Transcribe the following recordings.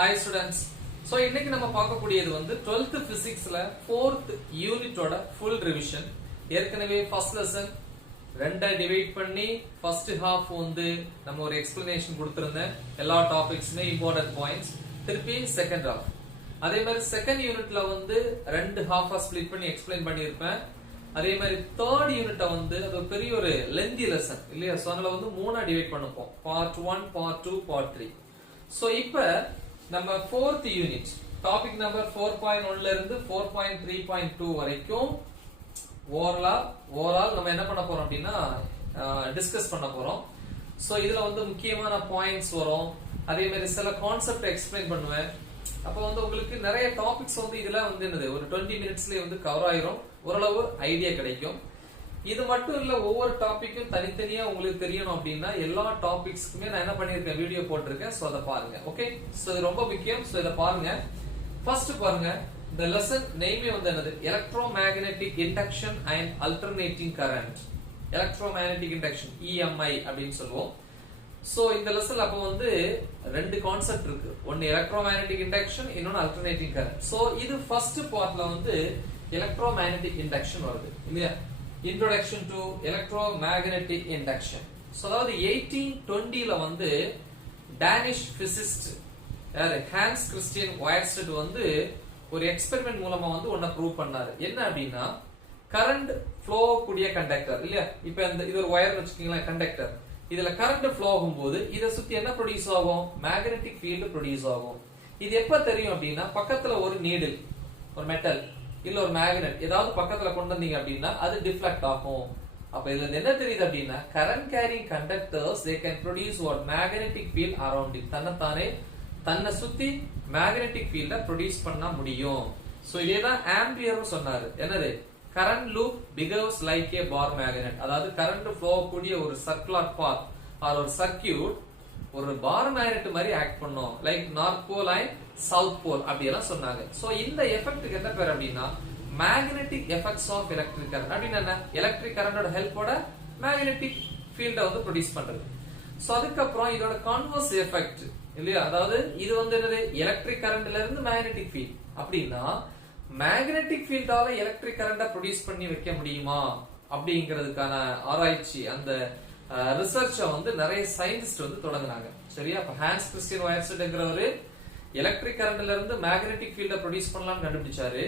Hi students. So இன்னைக்கு நம்ம பார்க்கக்கூடியது வந்து 12th physicsல 4th யூனிட்டோட full revision. ஏற்கனவே first lesson ரெண்டா டிவைட் பண்ணி first half வந்து நம்ம ஒரு explanation கொடுத்திருந்தேன். எல்லா டாபிக்ஸ்மே important points. திருப்பி second half. அதே மாதிரி second யூனிட்ல வந்து ரெண்டு half ஸ்ப்ளிட் பண்ணி explain பண்ணியிருப்பேன். அதே மாதிரி third யூனிட்ட வந்து அது பெரிய ஒரு lengthy lesson இல்லையா? சோ அதனால வந்து மூணா டிவைட் பண்ணுவோம். part 1, part 2, part 3. சோ இப்போ நம்ம 4th யூனிட் டாபிக் நம்பர் 4.1 ல இருந்து 4.3.2 வரைக்கும் ஓவரால் நம்ம என்ன பண்ண போறோம் அப்படின்னா டிஸ்கஸ் பண்ண போறோம். சோ இதுல வந்து முக்கியமான பாயிண்ட்ஸ் வரும். அதே மாதிரி சில கான்செப்ட் எக்ஸ்பிளைன் பண்ணுவேன். அப்ப வந்து உங்களுக்கு நிறைய டாபிக்ஸ் வந்து இதுல வந்து என்னது ஒரு 20 மினிட்ஸ்லயே வந்து கவர் ஆயிரும். ஓரளவு ஐடியா கிடைக்கும். இது மட்டும் இல்ல, ஒவ்வொரு டாபிக்கும் தனித்தனியா உங்களுக்கு தெரியணும் அப்படின்னா எல்லா டாபிக்ஸ்க்குமே நான் என்ன பண்ணிருக்கேன், வீடியோ போட்டிருக்கேன். சோ அதை பாருங்க. ஓகே, சோ இது ரொம்ப முக்கியம். சோ இத பாருங்க. ஃபர்ஸ்ட் பாருங்க, இந்த லெசன் நேமே வந்து என்னது, electromagnetic induction and alternating current. Electromagnetic induction EMI அப்படின்னு சொல்லுவோம். சோ இந்த லெசன்ல அப்ப வந்து ரெண்டு கான்செப்ட் இருக்கு. ஒன்னு எலக்ட்ரோமேக்னெட்டிக் இண்டக்ஷன், இன்னொன்னு அல்டர்னேட்டிங் கரண்ட். சோ இது ஃபர்ஸ்ட் பார்ட்ல வந்து எலக்ட்ரோமேக்னெட்டிக் இண்டக்ஷன் வருது இல்லையா? Introduction to electromagnetic induction. So அதாவது 1820 ல வந்து டானிஷ் பிசிசிஸ்ட் ஹான்ஸ் கிறிஸ்டியன் வயர்ஸ்டட் வந்து ஒரு எக்ஸ்பெரிமெண்ட் மூலமா வந்து ஒன்ன ப்ரூவ் பண்ணாரு. என்ன அப்படின்னா, கரண்ட் ஃப்ளோ கூடிய கண்டக்டர் இல்லையா? இப்போ இது ஒரு வயர் வச்சுக்கீங்களா, கண்டக்டர். இதுல கரண்ட் ஃப்ளோ ஆகும்போது இதை சுத்தி என்ன ப்ரொடியூஸ் ஆகும், மேக்னெட்டிக் ஃபீல்டு ப்ரொடியூஸ் ஆகும். இது எப்ப தெரியும் அப்படின்னா, பக்கத்துல ஒரு நீடில், ஒரு மெட்டல் இல்ல ஒரு மேக்னெட் ஏதாவது பக்கத்துல கொண்டு வந்தீங்க அப்படின்னா அது டிஃப்ளெக்ட் ஆகும். அப்ப இதுல என்ன தெரியுது அப்படின்னா, current carrying conductors they can produce what magnetic field around it. தன்னை சுத்தி மேக்னெட்டிக் ஃபீல்ட ப்ரொடியூஸ் பண்ண முடியும். சோ இதேதான் ஆம்பியரும் சொன்னாரு. என்னது, current loop behaves like a bar magnet. அதாவது கரண்ட் ஃப்ளோ கூடிய ஒரு சர்க்குலர் பாத் ஆர் ஒரு சர்க்யூட் ஒரு பார் மேக்னெட் மாதிரி ஆக்ட் பண்ணும். Like north pole and south pole அப்படி எல்லாம் சொன்னாங்க. சோ இந்த எஃபெக்ட்டுக்கு என்ன பேர் அப்படின்னா, magnetic effects of electric current. அப்படின்னா என்ன, எலக்ட்ரிக் கரண்டோட ஹெல்ப்போட மேக்னெட்டிக் ஃபீல்ட வந்து ப்ரொடியூஸ் பண்றது. சோ அதுக்கப்புறம் இதோட கான்வர்ஸ் எஃபெக்ட் இல்லையா? அதாவது இது வந்து என்னது, எலக்ட்ரிக் கரண்ட்ல இருந்து மேக்னெட்டிக் ஃபீல்ட். அப்படின்னா மேக்னெட்டிக் ஃபீல்டால எலக்ட்ரிக் கரண்ட ப்ரொடியூஸ் பண்ணி வைக்க முடியுமா அப்படிங்கிறதுக்கான ஆராய்ச்சி, அந்த ரிசர்ச்ச வந்து நிறைய சயின்டிஸ்ட் வந்து தொடங்கினாங்க. சரியா? அப்ப ஹான்ஸ் கிறிஸ்டியன் வயர்ஸ்டட்ங்கிறவரு எலக்ட்ரிக் கரண்ட்ல இருந்து மேக்னெட்டிக் ஃபீல்ட ப்ரொடியூஸ் பண்ணலாம்னு கண்டுபிடிச்சாரு.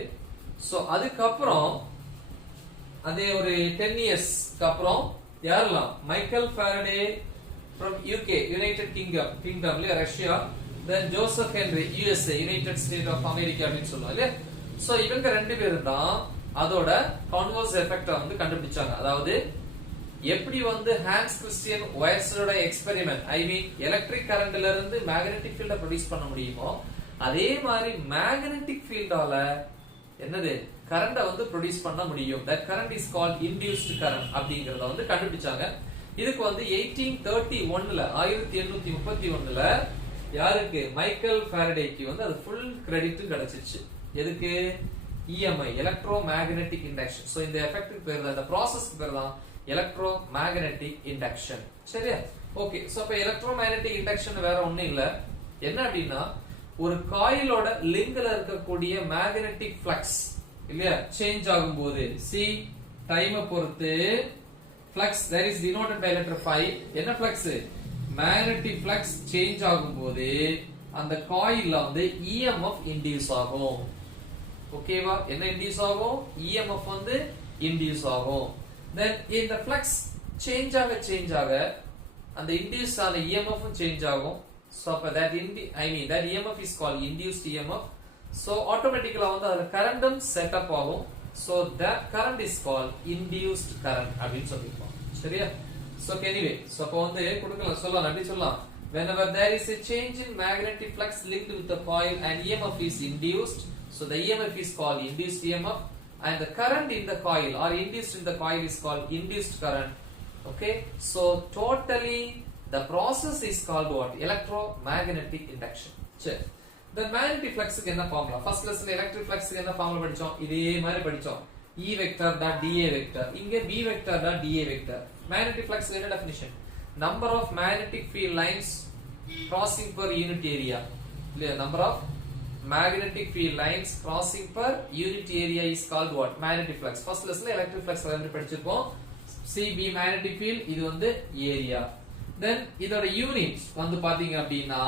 சோ அதுக்கப்புறம் அதே ஒரு 10 இயர்ஸ்க்கு அப்புறம் யாரெல்லாம், Michael Faraday from UK united கிங்டம்ல Russia, then Joseph Henry USA united state of America அப்படின்னு சொல்லுவாங்க இல்லையா? சோ இவங்க ரெண்டு பேரும் தான் அதோட கான்வர்ஸ் எஃபெக்ட வந்து கண்டுபிடிச்சாங்க. அதாவது எப்படி வந்து ஹான்ஸ் கிறிஸ்டியன் வயர்ஸ்டோட எக்ஸ்பெரிமெண்ட், ஐ மீன் எலக்ட்ரிக் கரண்ட்ல இருந்து மேக்னெட்டிக் ஃபீல்ட ப்ரொடியூஸ் பண்ண முடியுமோ, அதே மாதிரி மேக்னெட்டிக் ஃபீல்டால என்னது, கரண்ட வந்து ப்ரொடியூஸ் பண்ண முடியும். That current is called induced current அப்படிங்கறத வந்து கண்டுபிடிச்சாங்க. இதுக்கு வந்து 1831ல 1831ல யாருக்கு, மைக்கேல் ஃபாரடேக்கு வந்து அது ஃபுல் கிரெடிட் கிடைச்சிச்சு. எதுக்கு, EMI எலக்ட்ரோமேக்னெட்டிக் இண்டக்ஷன். சோ இந்த எஃபெக்ட்டுக்கு பேர் தான், இந்த ப்ராசஸ்க்கு பேர் தான் எலக்ட்ரோமேக்னெட்டிக் இண்டக்ஷன். சரியா? ஓகே. சோ அப்ப எலக்ட்ரோமேக்னெட்டிக் இண்டக்ஷன் வேற ஒண்ணும் இல்ல. என்ன அப்படின்னா, ஒரு காயிலோட லிங்க்ல இருக்கக்கூடிய மேக்னெட்டிக் ஃப்ளக்ஸ் இல்லையா, சேஞ்ச் ஆகும்போது சி டைமை பொறுத்து flux that is denoted by letter 5. என்ன ஃப்ளக்ஸ், மேக்னெட்டிக் ஃப்ளக்ஸ் சேஞ்ச் ஆகும்போது அந்த காயில்ல வந்து EMF இன்டியூஸ் ஆகும். ஓகேவா? என்ன இன்டியூஸ் ஆகும், EMF வந்து இன்டியூஸ் ஆகும். then இந்த ஃப்ளக்ஸ் சேஞ்ச் ஆக அந்த இன்டியூஸ் ஆன EMF சேஞ்ச் ஆகும். so அப்ப that EMF is called induced EMF. so automatically வந்து அந்த கரண்டும் செட் அப் ஆகும். so that current is called induced current அப்படினு சொல்லிருக்கோம். சரியா? so anyway, so அப்ப வந்து கொடுக்கலாம், சொல்லலாம், அப்படி சொல்லலாம். whenever there is a change in magnetic flux linked with the coil and EMF is induced, so the EMF is called induced EMF and the current in the coil or induced in the coil is called induced current. Okay, so totally the process is called what, electromagnetic induction. சரி, the magnetic flux க்கு என்ன formula, first லெசன்ல electric flux க்கு என்ன formula படிச்சோம், இதே மாதிரி படிச்சோம். E vector dot dA vector, இங்க B vector dot dA vector. magnetic flux க்கு என்ன definition, number of magnetic field lines crossing per unit area. number of magnetic field lines crossing per unit area is called what? Magnetic flux. First lesson electric flux படிச்சிருப்போம். CB magnetic field இது வந்து area. Then இதோட units வந்து பாத்தீங்க அப்படின்னா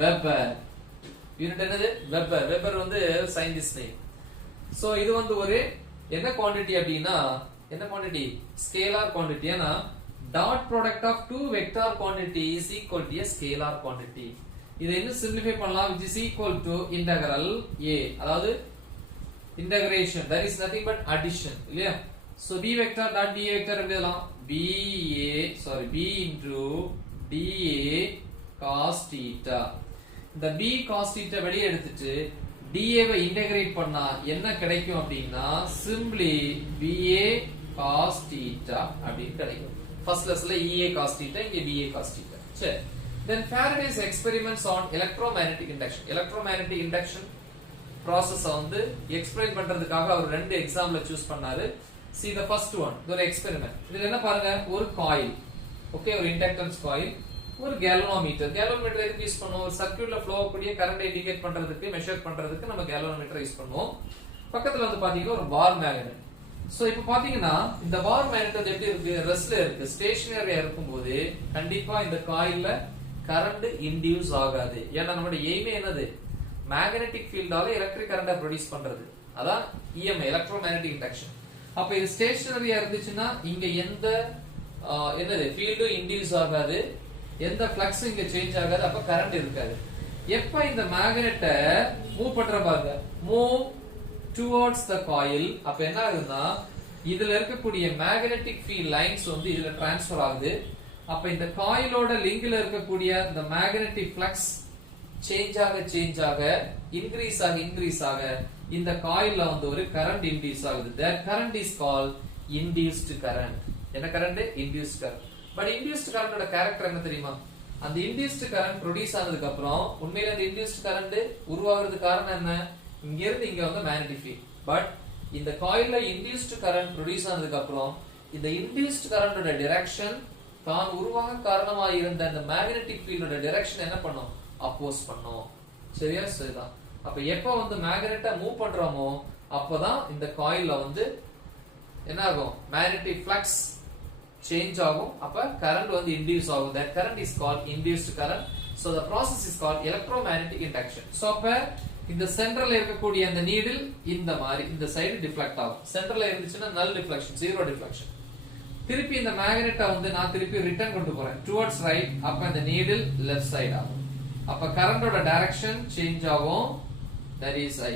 Weber. Unit என்னது? Weber. Weber வந்து scientist name. So இது வந்து ஒரு என்ன quantity அப்படின்னா என்ன quantity? Scalar quantity. ஏன்னா dot product of two vector quantity is equal to a scalar quantity. இதை இன்னும் simplify பண்ணலாம், which is equal to integral A. அதாவது integration, that is nothing but addition இல்லையா? So B vector dot dA vector எப்படி எழுதலாம்? B into dA cos theta. இந்த B cos theta வெளியே எடுத்துட்டு dA வை integrate பண்ணா என்ன கிடைக்கும் அப்படின்னா simply BA cos theta அப்படின்னு கிடைக்கும். First lessonல EA cos theta, இங்க BA cos theta. சரி. Then Faraday's experiments on electromagnetic induction. Electromagnetic induction process வந்து explain பண்றதுக்காக அவர் ரெண்டு எக்ஸாம்பிள் சூஸ் பண்ணாரு. See the first one, ஒரு எக்ஸ்பெரிமெண்ட். இதுல என்ன பாருங்க, ஒரு காயில், ஓகே, ஒரு இண்டக்டன்ஸ் காயில், ஒரு கேலனோமீட்டர். கேலனோமீட்டர் எதுக்கு யூஸ் பண்ணுவோம்? ஒரு சர்க்யூட்ல ஃப்ளோ ஆகக்கூடிய கரண்ட் இண்டிகேட் பண்றதுக்கு, மெஷர் பண்றதுக்கு நம்ம கேலனோமீட்டர் யூஸ் பண்ணுவோம். பக்கத்துல வந்து பாத்தீங்கன்னா ஒரு பார் மேக்னெட். சோ இப்போ பாத்தீங்கன்னா இந்த பார் மேக்னெட் எப்படி இருக்கு? ரெஸ்ட்ல இருக்கு. ஸ்டேஷனரியா இருக்கும்போது கண்டிப்பா இந்த காயில்ல கரண்ட் இன்டியூஸ் ஆகாது. ஏன்னா நம்மளோட எய்மே என்னது? மேக்னெட்டிக் ஃபீல்டால எலக்ட்ரிக் கரண்ட ப்ரொடியூஸ் பண்றது. அதான் EMI, எலக்ட்ரோமேக்னெட்டிக் இண்டக்ஷன். அப்ப இது ஸ்டேஷனரியா இருந்துச்சுன்னா இங்க எந்த என்னது ஃபீல்டும் இன்டியூஸ் ஆகாது, எந்த ஃப்ளக்ஸ் இங்க சேஞ்ச் ஆகாது, அப்ப கரண்ட் இருக்காது. எப்ப இந்த மேக்னெட்டை மூவ் பண்ற பாருங்க, மூவ் டுவர்ட்ஸ் த காயில், அப்ப என்ன ஆகுதுன்னா இதுல இருக்கக்கூடிய மேக்னெட்டிக் ஃபீல்ட் லைன்ஸ் வந்து இதுல டிரான்ஸ்ஃபர் ஆகுது. அப்ப இந்த காயிலோட லிங்க்ல இருக்கக்கூடிய இந்த மேக்னெட்டிக் ஃப்ளக்ஸ் சேஞ்ச் ஆக இன்கிரீஸ் ஆக இந்த காயில்ல வந்து ஒரு கரண்ட் இன்டியூஸ் ஆகுது. that current is called induced current. என்ன current? induced current. But induced currentோட கேரக்டர் என்ன தெரியுமா? அந்த induced current ப்ரொடியூஸ் ஆனதுக்கு அப்புறம் உண்மையில அந்த induced current உருவாகிறதுக்கு காரணம் என்ன? இங்க இருந்து இங்க வந்து மேக்னெட்டிக் ஃபீல்ட். பட் இந்த காயில்ல induced current ப்ரொடியூஸ் ஆனதுக்கு அப்புறம் இந்த induced currentோட டைரக்ஷன் தான் உருவாக காரணமாக இருந்த அந்த மேக்னெட்டிக் ஃபீல்டோட டைரக்ஷன் என்ன பண்ணும்? அப்போஸ் பண்ணும். சரியா? சரிதான். அப்ப எப்ப வந்து மேக்னெட்டை மூவ் பண்றோமோ அப்பதான் இந்த காயில்ல வந்து என்ன ஆகும்? மேக்னெட்டிக் ஃப்ளக்ஸ் சேஞ்ச் ஆகும். அப்ப கரண்ட் வந்து இன்டியூஸ் ஆகும். that current is called induced current. so the process is called electromagnetic induction. so அப்ப இந்த சென்டர்ல இருக்கக்கூடிய அந்த நீடில் இந்த மாதிரி இந்த சைடு டிஃப்ளெக்ட் ஆகும். சென்டர்ல இருந்துச்சுன்னா நல் டிஃப்ளெக்ஷன், ஜீரோ டிஃப்ளெக்ஷன். திருப்பி இந்த மேக்னெட்டை வந்து நான் திருப்பி ரிட்டர்ன் கொண்டு போறேன் டுவர்ட்ஸ் ரைட், அப்ப இந்த நீடில் லெஃப்ட் சைடு ஆகும். அப்ப கரண்டோட டைரக்ஷன் சேஞ்ச் ஆகும், that is I.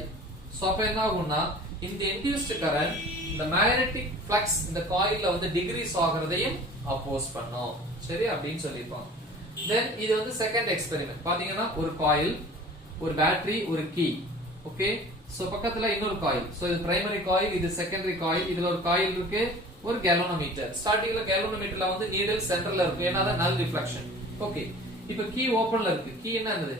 சோ அப்ப என்ன ஆகும்னா இந்த இன்டியூஸ்ட் கரண்ட் இந்த மேக்னெட்டிக் ஃப்ளக்ஸ் இந்த காயில்ல வந்து டிகிரீஸ் ஆகுறதையும் அப்போஸ் பண்ணும். சரி அப்படின்னு சொல்லிருப்பாங்க. தென் இது வந்து செகண்ட் எக்ஸ்பெரிமெண்ட். பாத்தீங்கன்னா ஒரு காயில், ஒரு பேட்டரி, ஒரு கீ. ஓகே, சோ பக்கத்துல இன்னொரு காயில். சோ இது பிரைமரி காயில், இது செகண்டரி காயில். இதுல ஒரு காயில் இருக்கு, ஒரு கேலனோமீட்டர். ஸ்டார்டிங்ல கேலனோமீட்டர்ல வந்து நீடில் சென்டர்ல இருக்கு, ஏன்னா அது நல் ரிஃப்ளெக்ஷன். ஓகே, இப்ப கீ ஓபன்ல இருக்கு. கீ என்னது?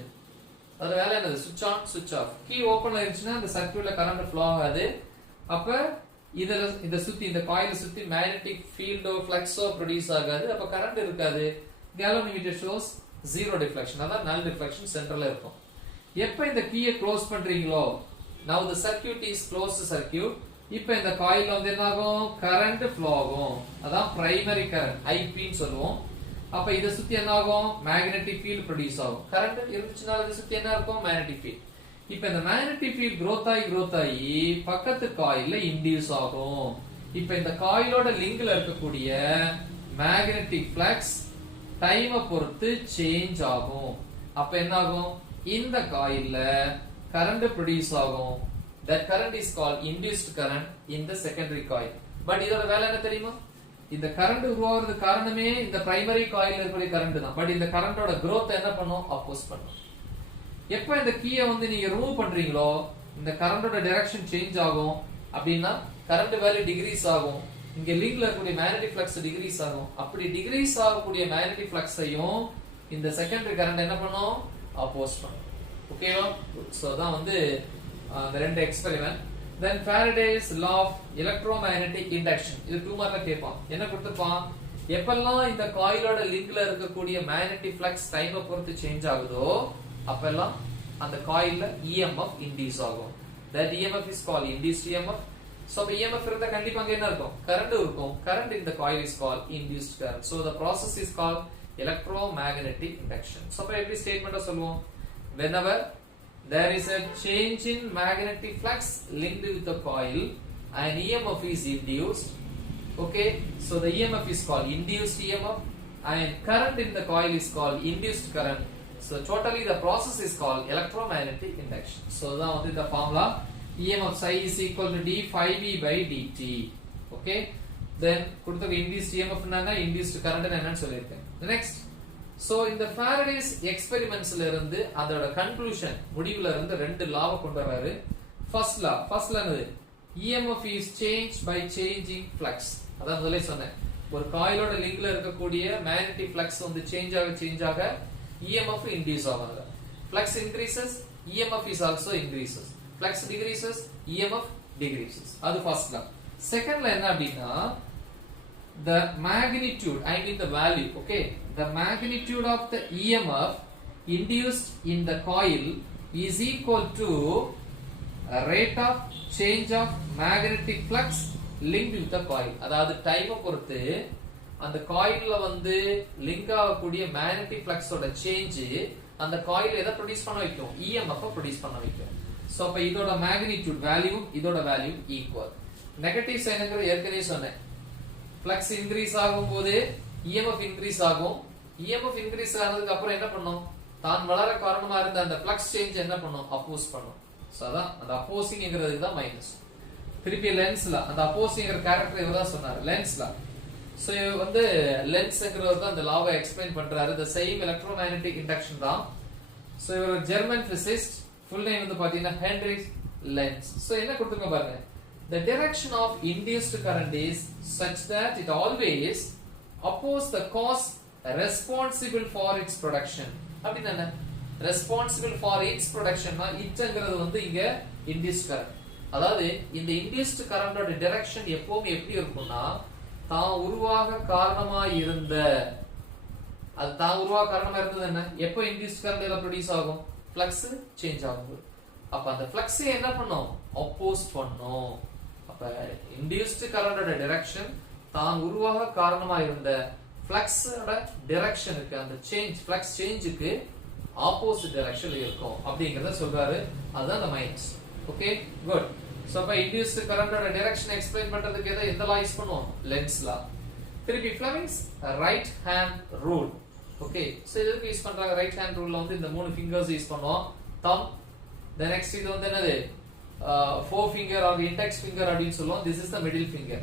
அது வேலை என்னது? சுவிட்ச் ஆன், சுவிட்ச் ஆஃப். கீ ஓபன்ல இருந்துச்சுன்னா இந்த சர்க்யூட்ல கரண்ட் ஃப்ளோ ஆகாது. அப்ப இத சுத்தி இந்த காயிலை சுத்தி மேக்னெட்டிக் ஃபீல்டோ ஃப்ளக்ஸோ ப்ரொடியூஸ் ஆகாது. அப்ப கரண்ட் இருக்காது. கேலனோமீட்டர் ஷோஸ் ஜீரோ டிஃப்ளெக்ஷன், அதான் நல் டிஃப்ளெக்ஷன் சென்டர்ல இருக்கும். எப்ப இந்த கீயை க்ளோஸ் பண்றீங்களோ, now the circuit is closed circuit. இப்ப இந்த காயில்ல வந்து என்ன ஆகும்? கரண்ட் ஃப்ளோ ஆகும். அதான் பிரைமரி கரண்ட், IP ன்னு சொல்லுவோம். அப்ப இத சுத்தி என்ன ஆகும்? மேக்னெட்டிக் ஃபீல்ட் ப்ரொடியூஸ் ஆகும். கரண்ட் இருந்துச்சுனா இத சுத்தி என்ன இருக்கும்? Magnetic field. இப்ப இந்த மேக்னெட்டிக் ஃபீல்ட் growth ஆகி பக்கத்து காயில்ல இன்டியூஸ் ஆகும். இப்ப இந்த காயிலோட லிங்க்ல இருக்கக்கூடிய மேக்னெட்டிக் ஃப்ளக்ஸ் டைமை பொறுத்து சேஞ்ச் ஆகும். அப்ப என்ன ஆகும்? இந்த காயில்ல கரண்ட் ப்ரொடியூஸ் ஆகும். that current is called induced current in the secondary coil. But இதோட வேலை என்ன தெரியுமா? இந்த கரண்ட் உருவாகிறதுக்கு காரணமே இந்த பிரைமரி காயில்ல இருக்கக்கூடிய கரண்ட் தான். பட் இந்த கரண்டோட growth என்ன பண்ணும்? அப்போஸ் பண்ணும். எப்ப இந்த கீயை வந்து நீங்க ரிமூவ் பண்றீங்களோ இந்த கரண்டோட டைரக்ஷன் சேஞ்ச் ஆகும். அப்படின்னா கரண்ட் வேல்யூ டிகிரீஸ் ஆகும். இங்க லிங்க்ல இருக்கக்கூடிய மேக்னெட்டிக் ஃப்ளக்ஸ் டிகிரீஸ் ஆகும். அப்படி டிகிரீஸ் ஆகக்கூடிய மேக்னெட்டிக் ஃப்ளக்ஸையும் இந்த செகண்டரி கரண்ட் என்ன பண்ணும்? அப்போஸ் பண்ணும். ஓகேவா? சோ தான் வந்து அந்த ரெண்டு experiment. then Faraday's law of electromagnetic induction. இது 2 மார்க்ல கேட்பான். என்ன கொடுத்திருப்பான்? எப்பெல்லாம் இந்த காயிலோட லிங்க்ல இருக்கக்கூடிய மேக்னெட்டிக் ஃப்ளக்ஸ் டைமை பொறுத்து சேஞ்ச் ஆகுதோ அப்பெல்லாம் அந்த காயில்ல EMF induce ஆகும். That EMF is called induced EMF. So the EMF இருந்தா கண்டிப்பா அங்க என்ன இருக்கும்? கரண்ட் இருக்கும். Current in the coil is called induced current. So the process is called electromagnetic induction. So அப்ப எப்படி ஸ்டேட்மென்ட்டா சொல்லுவோம்? Whenever there is a change in magnetic flux linked with the coil, an EMF is induced. Okay, so the EMF is called induced EMF and current in the coil is called induced current. So totally the process is called electromagnetic induction. So that is the formula. EMF psi is equal to d phi v by dt. Okay, then கொடுத்த induced EMF என்னன்னா induced current என்னன்னு சொல்லிருக்கேன். Next, so இந்த Faraday's experiments-ல இருந்து அதோட conclusion முடிவுல இருந்து ரெண்டு லாவை கொண்டு வராரு. First law என்னது? EMF is changed by changing flux. அதான் முதல்ல சொன்னேன். ஒரு காயிலோட லிங்க்ல இருக்கக்கூடிய magnetic flux வந்து சேஞ்ச் ஆக EMF induce ஆகுது. Flux increases, EMF is also increases. Flux decreases, EMF decreases. அது first law. Second law என்ன அப்படின்னா the magnitude, I mean the value, okay, the magnitude of the EMF induced in the coil is equal to a rate of change of magnetic flux linked with the coil. அதாவது time பொறுத்து அந்த காயில்ல வந்து link ஆகக்கூடிய magnetic flux ஓட change அந்த coil எதை produce பண்ண வைக்கும்? EMF ப்ரொடியூஸ் பண்ண வைக்கும். சோ அப்ப இதோட மேக்னிட்யூட் வேல்யூ இதோட வேல்யூ ஈக்குவல். நெகட்டிவ் சைன்ங்கறது ஏற்கனவே சொன்னேன். flux இன்கிரீஸ் ஆகும்போது EMF இன்கிரீஸ் ஆகும். EMF இன்கிரீஸ் ஆனதுக்கு அப்புறம் என்ன பண்ணும்? தான் வளர காரணமா இருந்த அந்த flux சேஞ்ச் என்ன பண்ணும்? அப்போஸ் பண்ணும். சோ அதான் அந்த அப்போசிங்ங்கிறது தான் மைனஸ். திருப்பி லென்ஸ்ல அந்த அப்போசிங்கிற கேரக்டர் இவரா சொன்னாரு லென்ஸ்ல. சோ வந்து லென்ஸ்ங்கிறது தான் அந்த லாவை எக்ஸ்பிளைன் பண்றாரு. the same electromagnetic induction தான். சோ இவர் ஜெர்மன் பிசிசிஸ்ட். ஃபுல் நேம் வந்து பாத்தீங்கன்னா ஹென்ரிக் லென்ஸ். சோ என்ன கொடுத்துங்க பாருங்க. The direction of induced current is such that it always opposes the cause responsible for its production. அப்படினா என்ன? Responsible for its production னா இட்ங்கிறது வந்து இங்க induced current. அதாவது இந்த induced current ஓட டைரக்ஷன் எப்பவுமே எப்படி இருக்கும்னா தான் உருவாக காரணமா இருந்த அது தான் உருவாக காரணமா இருந்தது என்ன? எப்போ induced current எல்லாம் ப்ரொடியூஸ் ஆகும்? flux சேஞ்ச் ஆகும். அப்ப அந்த flux என்ன பண்ணும்? அப்போஸ் பண்ணும். அப்ப induced current ஓட டைரக்ஷன் தான் உருவாக காரணமா இருந்த flux ஓட டைரக்ஷனுக்கு அந்த சேஞ்ச் flux சேஞ்சுக்கு ஆப்போசிட் டைரக்ஷன்ல இருக்கும் அப்படிங்கறத சொல்றாரு. அதுதான் அந்த மைனஸ். Okay, good. சோ அப்ப induced current ஓட டைரக்ஷன் எக்ஸ்பிளைன் பண்றதுக்கு எந்த லா யூஸ் பண்ணுவோம்? லென்ஸ் லா. திருப்பி Fleming's right hand rule. Okay, so இதுக்கு யூஸ் பண்றாங்க ரைட் ஹேண்ட் ரூல்ல வந்து இந்த மூணு ஃபிங்கர்ஸ் யூஸ் பண்ணுவோம். thumb, the next இது வந்து என்னது? four finger or index finger அப்படினு சொல்லுவோம். this is the middle finger.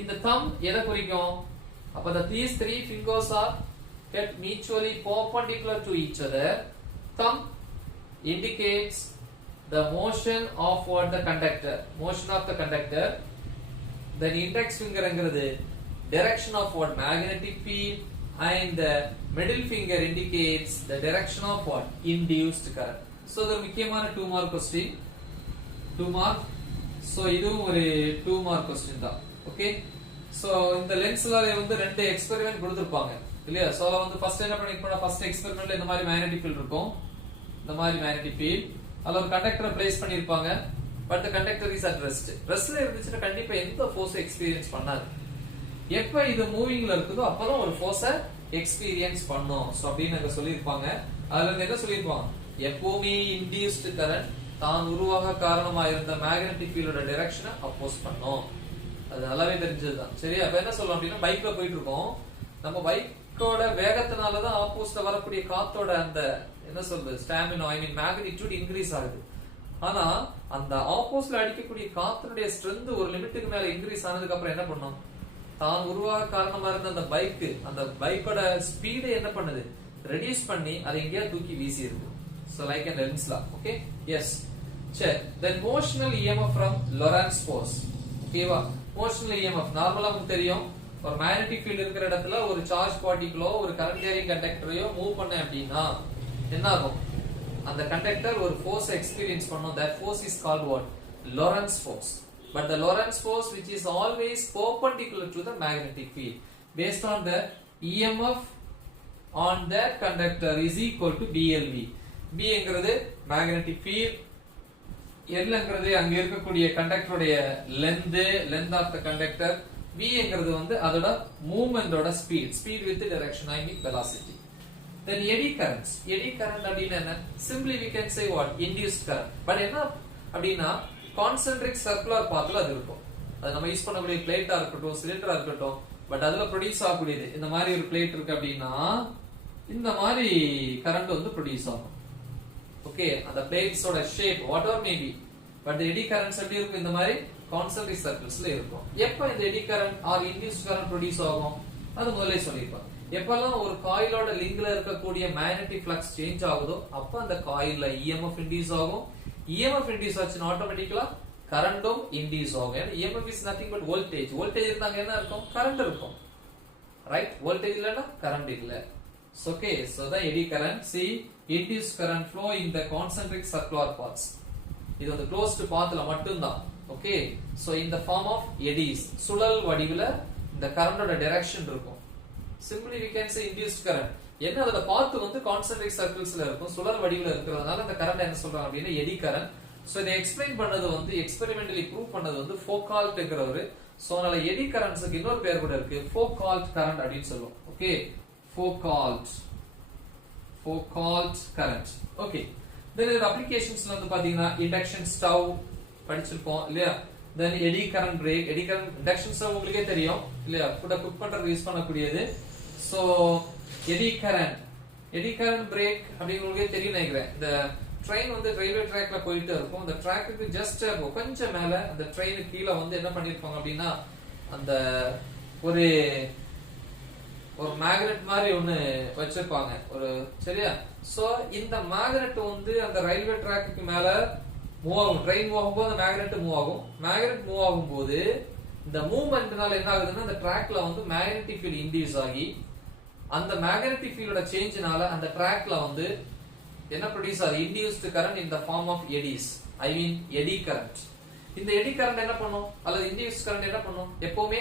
இந்த thumb எதை குறிக்கும்? அப்ப these three fingers are kept mutually perpendicular to each other. Thumb indicates the motion of what the conductor. Then index finger என்கிறது direction of what magnetic field, and the middle finger indicates the direction of what induced current. So the முக்கியமான 2 mark question. 2 mark. So இதுவும் ஒரு 2 mark question தான். Okay, so இந்த லென்ஸ்ல வந்து ரெண்டு experiment கொடுத்திருப்பாங்க இல்லையா? சோ வந்து ஃபர்ஸ்ட் என்ன பண்ணிருப்பாங்க? ஃபர்ஸ்ட் எக்ஸ்பெரிமென்ட்ல இந்த மாதிரி மேக்னெட்டிக் ஃபீல்ட் இருக்கும். இந்த மாதிரி மேக்னெட்டிக் ஃபீல்ட் அதுல ஒரு கண்டக்டரை பிளேஸ் பண்ணிருப்பாங்க. But the conductor is at rest. ரெஸ்ட்ல இருந்துச்சுன்னா கண்டிப்பா எந்த ஃபோர்ஸ் எக்ஸ்பீரியன்ஸ் பண்ணாது. எப்ப இது மூவிங்ல இருக்குதோ அப்பதான் ஒரு ஃபோர்ஸை எக்ஸ்பீரியன்ஸ் பண்ணும். சோ அப்படின்னு அங்க சொல்லிருப்பாங்க. அதுல என்ன சொல்லிருப்பாங்க? எப்பவுமே இன்டியூஸ்ட் கரண்ட் தான் உருவாக காரணமா இருந்த மேக்னெட்டிக் ஃபீல்டோட டைரக்ஷனை அப்போஸ் பண்ணும். அது நல்லாவே தெரிஞ்சதுதான். சரியா? அப்ப என்ன சொல்லலாம் அப்படின்னா பைக்ல போயிட்டு இருக்கோம். நம்ம பைக்கோட வேகத்தினாலதான் ஆப்போசிட்ல வரக்கூடிய காத்தோட அந்த என்ன சொல்றது ஸ்டாமினா ஐ மீன் மேக்னிட்யூட் இன்க்ரீஸ் ஆகுது. ஆனா அந்த ஆப்போசிட்ல அடிக்கக்கூடிய காத்தினுடைய ஸ்ட்ரென்த் ஒரு லிமிட்டுக்கு மேல இன்க்ரீஸ் ஆனதுக்கு அப்புறம் என்ன பண்ணும்? தான் உருவாக காரணமா இருந்த அந்த பைக்கோட ஸ்பீடை என்ன பண்ணுது? ரெடியூஸ் பண்ணி அதை எங்கேயா தூக்கி வீசிடுது. So like a Lenz's law. Okay, yes. Check. Then motional EMF from Lorentz force. Okay வா? motional EMF நார்மலா நமக்கு தெரியும். ஒரு மேக்னெட்டிக் ஃபீல்ட் இருக்கிற இடத்துல ஒரு சார்ஜ் பார்ட்டிகிளோ ஒரு கரண்ட் கேரிங் கண்டக்டரையோ மூவ் பண்ண அப்படின்னா என்ன ஆகும்? அந்த கண்டக்டர் ஒரு ஃபோர்ஸ் எக்ஸ்பீரியன்ஸ் பண்ணும். that force is called what? Lorentz force. But the Lorentz force which is always perpendicular to the magnetic field based on the EMF on that conductor is equal to BLV. B என்கிறது magnetic field, L என்கிறது அங்க இருக்கக்கூடிய கண்டக்டருடைய length of the conductor, V என்கிறது வந்து அதோட மூவ்மெண்டோட speed with direction, I mean velocity. Then eddy current அப்படினா என்ன? Simply we can say what? Induced current. But என்ன அப்படினா concentric circular pathல அது இருக்கும். அது நம்ம யூஸ் பண்ணக்கூடிய பிளேட்டா இருக்கட்டும், சிலிண்டரா இருக்கட்டும், பட் அதுல ப்ரொடியூஸ் ஆகக்கூடியது இந்த மாதிரி ஒரு பிளேட் இருக்கு அப்படின்னா இந்த மாதிரி கரண்ட் வந்து ப்ரொடியூஸ் ஆகும். ஓகே, அந்த பிளேட்ஸோட shape whatever may be, but eddy currents எப்படி இருக்கும்? இந்த மாதிரி கான்சென்ட்ரிக் சர்க்கிள்ஸ்ல இருக்கும். எப்ப இந்த eddy current or induced current produce ஆகும்? அது முதல்ல சொல்லிருப்பேன். எப்பெல்லாம் ஒரு காயிலோட லிங்க்ல இருக்கக்கூடிய மேக்னெட்டிக் ஃப்ளக்ஸ் சேஞ்ச் ஆகுதோ அப்ப அந்த காயில்ல EMF இன்டியூஸ் ஆகும். EMF இன்டியூஸ் ஆச்சுன்னா ஆட்டோமேட்டிக்கலா கரண்டும் இன்டியூஸ் ஆகும். EMF is nothing but voltage. voltage இருந்தாங்க என்ன இருக்கும்? கரண்ட் இருக்கும். ரைட்? voltage இல்லனா கரண்ட் இல்ல. Okay, so the eddy current, see, induced current flow in the concentric circular paths. இது வந்து closed pathல மட்டும் தான். Okay, so in the form of eddies, சுழல் வடிவில இந்த கரண்டோட டைரக்ஷன் இருக்கும். Simply we can say induced current. என்ன அதோட பாத் வந்து concentric circlesல இருக்கும், சுழல் வடிவில இருக்கிறதுனால அந்த கரண்ட் என்ன சொல்றாங்க அப்படினா eddy current. So இதை எக்ஸ்பிளைன் பண்ணது வந்து எக்ஸ்பெரிமெண்டலி ப்ரூவ் பண்ணது வந்து ஃபோகால்ட்ங்கறவரு. சோ அதனால எடி கரண்ட்ஸ்க்கு இன்னொரு பேர் கூட இருக்கு, ஃபோகால்ட் கரண்ட் அப்படினு சொல்லுவோம். Okay, Foucault current. Okay, then இதோட அப்ளிகேஷன்ஸ்ல வந்து பாத்தீங்கன்னா இண்டக்ஷன் ஸ்டவ் படிச்சிருப்போம் இல்லையா? Then eddy current brake. Eddy current induction stove உங்களுக்கே தெரியும் இல்லையா? ஃபுட் குக் பண்றது யூஸ் பண்ணக்கூடியது. சோ எடி கரண்ட் பிரேக் அப்படி உங்களுக்கே தெரியும் நினைக்கிறேன். இந்த ட்ரெயின் வந்து ரயில்வே ட்ராக்ல போயிட்டு இருக்கும். அந்த ட்ராக்குக்கு ஜஸ்ட் கொஞ்சம் மேல அந்த ட்ரெயினுக்கு கீழே வந்து என்ன பண்ணிருப்பாங்க அப்படின்னா அந்த ஒரு மேக்னெட் மாதிரி ஒண்ணு வச்சிருப்பாங்க ஒரு, சரியா? சோ இந்த மேக்னெட் வந்து அந்த ரயில்வே ட்ராக்குக்கு மேல மூவ் ஆகும். ட்ரெயின் மூவ் ஆகும்போது அந்த மேக்னெட் மூவ் ஆகும். மேக்னெட் மூவ் ஆகும்போது இந்த மூவ்மெண்ட்னால என்ன ஆகுதுன்னா அந்த ட்ராக்ல வந்து மேக்னெட்டிக் ஃபீல்ட் இன்டியூஸ் ஆகி அந்த மேக்னெட்டிக் ஃபீல்டோட சேஞ்ச்னால அந்த ட்ராக்ல வந்து என்ன ப்ரொடியூஸ் ஆகுது? Induced current in the form of eddies, I mean eddy current. இந்த எடி கரண்ட் என்ன பண்ணும் அல்லது இன்டியூஸ்ட் கரண்ட் என்ன பண்ணும்? எப்பவுமே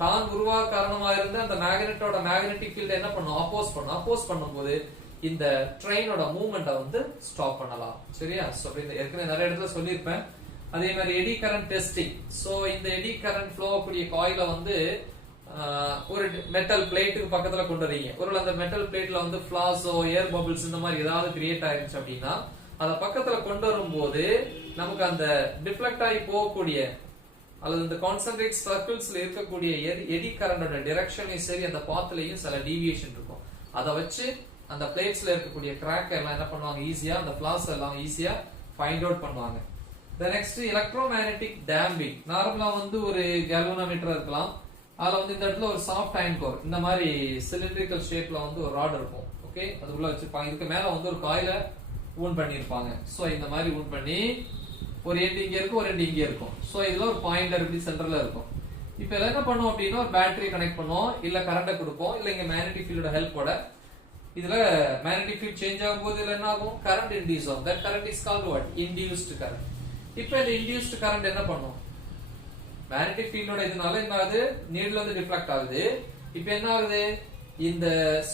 தான் உருவாக காரணமா இருந்த அந்த மேக்னெட்டோட மேக்னெட்டிக் ஃபீல்ட் என்ன பண்ணும்? அப்போஸ் பண்ணும்போது இந்த ட்ரெயினோட மூவ்மெண்ட்டை வந்து ஸ்டாப் பண்ணலாம். சரியா? சோ இந்த ஏற்கனவே நிறைய இடத்துல சொல்லியிருப்பேன். அதே மாதிரி எடி கரண்ட் டெஸ்டிங். சோ இந்த எடி கரண்ட் ஃப்ளோ கூடிய காயில வந்து ஒரு மெட்டல் பிளேட்டுக்கு பக்கத்துல கொண்டு வரீங்க. ஒருவேளை அந்த மெட்டல் பிளேட்ல வந்து ஃபிளாஸோ ஏர் பபிள்ஸ் இந்த மாதிரி ஏதாவது கிரியேட் ஆயிருச்சு அப்படின்னா அத பக்கத்துல கொண்டு வரும்போது நமக்கு அந்த டிஃப்ளெக்ட் ஆகி போகக்கூடிய அல்லது இந்த கான்சென்ட்ரிக் சர்க்கிள்ஸ்ல இருக்கக்கூடிய எடி கரண்டோட டைரக்ஷன்லயும் சரி அந்த பாத்லயும் சில டீவியேஷன் இருக்கும். அதை வச்சு அந்த பிளேட்ஸ்ல இருக்கக்கூடிய கிராக் எல்லாம் என்ன பண்ணுவாங்க? ஈஸியா அந்த ஃபிளாஸ் எல்லாம் ஈஸியா ஃபைண்ட் அவுட் பண்ணுவாங்க. The next electromagnetic damping. நார்மலா வந்து ஒரு கேல்வனோமீட்டர் இருக்கலாம். அதுல வந்து இந்த இடத்துல ஒரு சாஃப்ட் அயன் கோர் இந்த மாதிரி சிலிண்ட்ரிக்கல் ஷேப்ல வந்து ஒரு ராட் இருக்கும். ஓகே, அதுக்குள்ள வச்சிருப்பாங்க. இதுக்கு மேல வந்து ஒரு காயில ஊன் பண்ணிருப்பாங்க. சோ இந்த மாதிரி ஊன் பண்ணி ஒரு எண்ட் இங்க இருக்கும், ஒரு எண்ட் இங்க இருக்கும். சோ இதுல ஒரு பாயிண்டர் இப்படி சென்டர்ல இருக்கும். இப்போ என்ன பண்ணுவோம் அப்படின்னா ஒரு பேட்டரி கனெக்ட் பண்ணுவோம், இல்ல கரண்ட கொடுப்போம், இல்ல இங்க மேக்னெட்டிக் ஃபீல்டோட ஹெல்ப்போட இதுல மேக்னெட்டிக் ஃபீல்ட் சேஞ்ச் ஆகும்போது இதுல என்ன ஆகும்? கரண்ட் இன்டியூஸ் ஆகும். That current is called what? Induced current. இப்போ இந்த இன்டியூஸ்ட் கரண்ட் என்ன பண்ணும்? மேக்னெட்டிக் ஃபீல்டோட இதனால என்ன ஆகுது? நீடில் வந்து டிஃப்ளெக்ட் ஆகுது. இப்போ என்ன ஆகுது? இந்த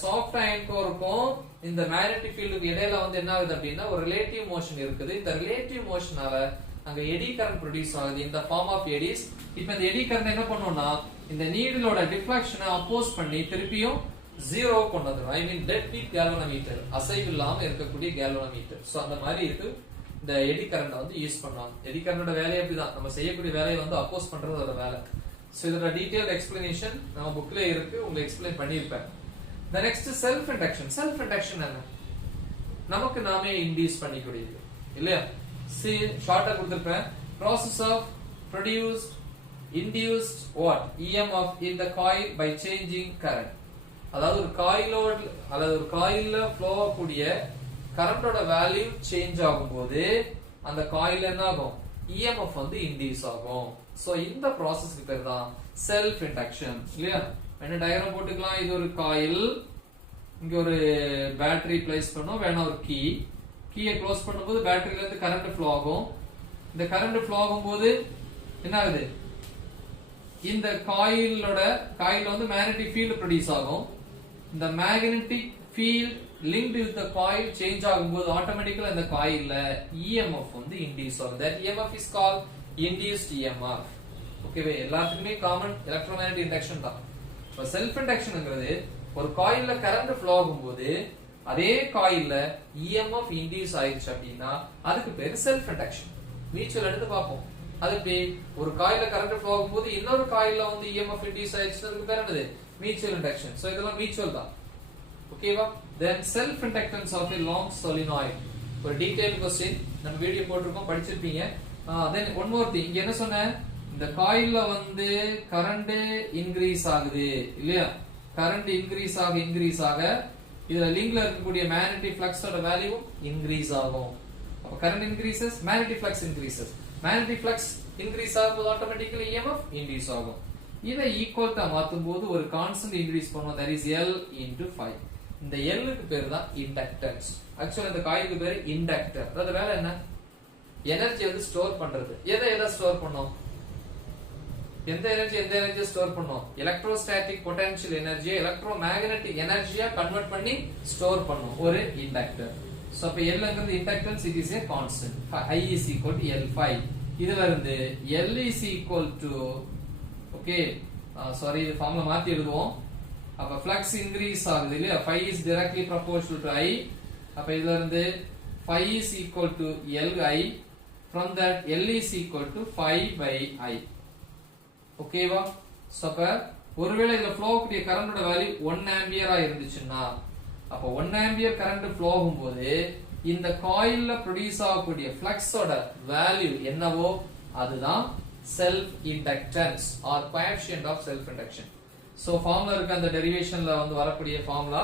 சாஃப்ட் அயன் கோருக்கும் இந்த மேக்னெட்டிக் ஃபீல்டுக்கு இடையில வந்து என்ன ஆகுது அப்படின்னா ஒரு ரிலேட்டிவ் மோஷன் இருக்குது. இந்த ரிலேட்டிவ் மோஷனால அங்க எடி கரண்ட் ப்ரொடியூஸ் ஆகுது இந்த ஃபார்ம் ஆஃப் எடிஸ். இப்போ இந்த எடி கரண்ட் என்ன பண்ணும்னா இந்த நீடிலோட டிஃப்ளெக்ஷனை அப்போஸ் பண்ணி திருப்பியும் ஜீரோ கொண்டு வந்துடும். ஐ மீன் டெட் பீட் கேல்வனோமீட்டர், அசைவு இல்லாம இருக்கக்கூடிய கேல்வனோமீட்டர். சோ அந்த மாதிரி இருக்கு. இந்த எடி கரண்ட் வந்து யூஸ் பண்ணுவாங்க. எடி கரண்டோட வேலையை அப்படிதான், நம்ம செய்யக்கூடிய வேலையை வந்து அப்போஸ் பண்றது அதோட வேலை. சோ இதோட டீடைல் எக்ஸ்பிளனேஷன் நம்ம புக்ல இருக்கு, உங்களுக்கு எக்ஸ்பிளைன் பண்ணியிருப்பேன். The next self induction. Self induction என்ன? நமக்கு நாமே இன்டியூஸ் பண்ணிக்கூடியது இல்லையா? See ஷார்ட்டா கொடுத்திருப்பேன். Process of produced induced what? EMF in the coil by changing current. அதாவது ஒரு காயிலோட அல்லது ஒரு காயில்ல ஃப்ளோ ஆகக்கூடிய கரண்டோட வேல்யூ சேஞ்ச் ஆகும்போது அந்த காயில் என்ன ஆகும்? EMF வந்து இன்டியூஸ் ஆகும். சோ இந்த ப்ராசஸ்க்கு பேர் தான் செல்ஃப் இண்டக்ஷன் இல்லையா? என்ன டயக்ராம் போட்டுக்கலாம். இது ஒரு காயில், இங்க ஒரு பேட்டரி பிளேஸ் பண்ணோம், வேணா ஒரு கீயை க்ளோஸ் பண்ணும்போது பேட்டரியில இருந்து கரண்ட் ஃப்ளோ ஆகும். இந்த கரண்ட் ஃப்ளோ ஆகும்போது என்ன ஆகுது? இந்த காயில்ல வந்து மேக்னெட்டிக் ஃபீல்ட் ப்ரொடியூஸ் ஆகும். இந்த magnetic field linked with the coil change ஆகும்போது ஆட்டோமேட்டிக்கலா இந்த காயில்ல EMF வந்து இன்டியூஸ் ஆகும். that EMF is called induced EMF. ஓகேவே, எல்லாத்துக்குமே காமன் எலக்ட்ரோமேக்னெட்டிக் இண்டக்ஷன் தான். இப்ப செல்ஃப் இண்டக்ஷன்ங்கிறது ஒரு காயில்ல கரண்ட் ஃப்ளோ ஆகும்போது அதே காயில்ல EMF இன்டியூஸ் ஆயிடுச்சு அப்படின்னா அதுக்கு பேரு செல்ஃப் இண்டக்ஷன். மியூச்சுவல் எடுத்து பார்ப்போம். அதுக்கு ஒரு காயில்ல கரண்ட் ஃப்ளோ ஆகும்போது இன்னொரு காயில்ல வந்து EMF இன்டியூஸ் ஆயிடுச்சு, அதுக்கு பேர் என்னது? Mutual induction. சோ இதெல்லாம் மியூச்சுவல் தான். ஓகேவா? then self inductance of a long solenoid. ஒரு டீடைல் क्वेश्चन நம்ம வீடியோ போட்டுருக்கோம், படிச்சிருப்பீங்க. then one more thing, இங்க என்ன சொன்னேன்? இந்த காயில்ல வந்து கரண்ட் இன்கிரீஸ் ஆகுது இல்லையா? கரண்ட் இன்கிரீஸ் ஆக இதுல லிங்க்ல இருக்கக்கூடிய மேக்னெட்டிக் ஃப்ளக்ஸோட வேல்யூ இன்கிரீஸ் ஆகும். அப்ப current increases, magnetic flux increases. Magnetic flux increase ஆகும்போது ஆட்டோமேட்டிக்கலி EMF இன்டியூஸ் ஆகும். இதை ஈக்குவல்ட்டா மாத்தும்போது ஒரு கான்ஸ்டன்ட் இன்கிரீஸ் பண்ணுவோம், that is L into 5. இந்த L க்கு பேரு தான் இண்டக்டன்ஸ். ஆக்சுவலா இந்த காயிலுக்கு பேரு இண்டக்டர். அதோட வேலை என்ன? எனர்ஜி வந்து ஸ்டோர் பண்றது. எதை ஸ்டோர் பண்ணும்? எந்த எனர்ஜி ஸ்டோர் பண்ணும்? எலக்ட்ரோஸ்டாட்டிக் பொட்டன்ஷியல் எனர்ஜியை எலக்ட்ரோமேக்னெட்டிக் எனர்ஜியா கன்வெர்ட் பண்ணி ஸ்டோர் பண்ணும் ஒரு இண்டக்டர். சோ அப்ப L ங்கிறது inductance, it is a constant. I is equal to L5. இதுல இருந்து L is equal to, okay sorry இது ஃபார்முலா மாத்தி எழுதுவோம். அப்ப ஃப்ளக்ஸ் இன்கிரீஸ் ஆகுது இல்லையா? phi is directly proportional to I. அப்ப இதுல இருந்து phi is equal to Li. from that L is equal to phi by I. ஓகேவா? சோ அப்ப ஒருவேளை இதுல ஃப்ளோ கூடிய கரண்டோட வேல்யூ 1 ஆம்பியரா இருந்துச்சுன்னா அப்ப 1 ஆம்பியர் கரண்ட் ஃப்ளோ ஆகும்போது இந்த காயில்ல ப்ரொடியூஸ் ஆகக்கூடிய ஃப்ளக்ஸோட வேல்யூ என்னவோ அதுதான் self inductance or coefficient of self induction. So formula இருக்கு, அந்த டெரிவேஷன்ல வந்து வரக்கூடிய ஃபார்முலா.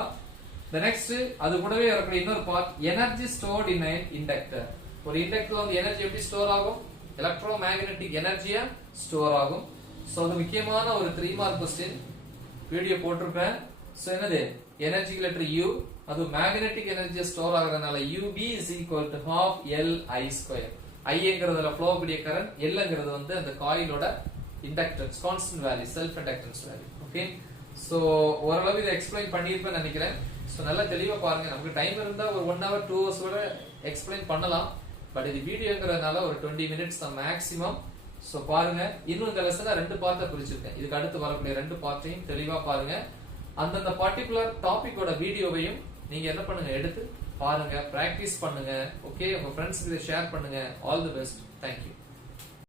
the next அது கூடவே வரக்கூடிய இன்னொரு part, energy stored in an inductor. ஒரு இண்டக்டர்ல வந்து எனர்ஜி எப்படி ஸ்டோர் ஆகும்? எலக்ட்ரோமேக்னெட்டிக் எனர்ஜியா ஸ்டோர் ஆகும். சோ அது முக்கியமான ஒரு 3 மார்க் क्वेश्चन வீடியோ போட்டுருப்பேன். சோ என்னது? எனர்ஜி லெட்டர் U, அது மேக்னெட்டிக் எனர்ஜி ஸ்டோர் ஆகுறதுனால UB is equal to half LI². ஐங்கிறதுல ஃப்ளோ கூடிய கரண்ட், Lங்கிறது வந்து அந்த காயிலோட inductance, constant value, self inductance value. Okay, so ஓரளவு இதை எக்ஸ்பிளைன் பண்ணிருப்பேன்னு நினைக்கிறேன். சோ நல்லா தெளிவா பாருங்க. நமக்கு டைம் இருந்தா ஒரு 1 hour 2 hours கூட எக்ஸ்பிளைன் பண்ணலாம். பட் இது வீடியோங்கிறதுனால ஒரு 20 minutes தான் மேக்ஸிமம். சோ பாருங்க, இன்னும் இந்த லெசனை 2 பார்ட்டா பிரிச்சிருக்கேன். இதுக்கு அடுத்து வரக்கூடிய 2 பார்ட்டையும் தெளிவா பாருங்க. அந்தந்த பர்டிகுலர் டாபிக்கோட வீடியோவையும் நீங்க என்ன பண்ணுங்க, எடுத்து பாருங்க, பிராக்டிஸ் பண்ணுங்க. ஓகே, உங்க ஃப்ரெண்ட்ஸ்க்கு இதை ஷேர் பண்ணுங்க. All the best. தேங்க்யூ.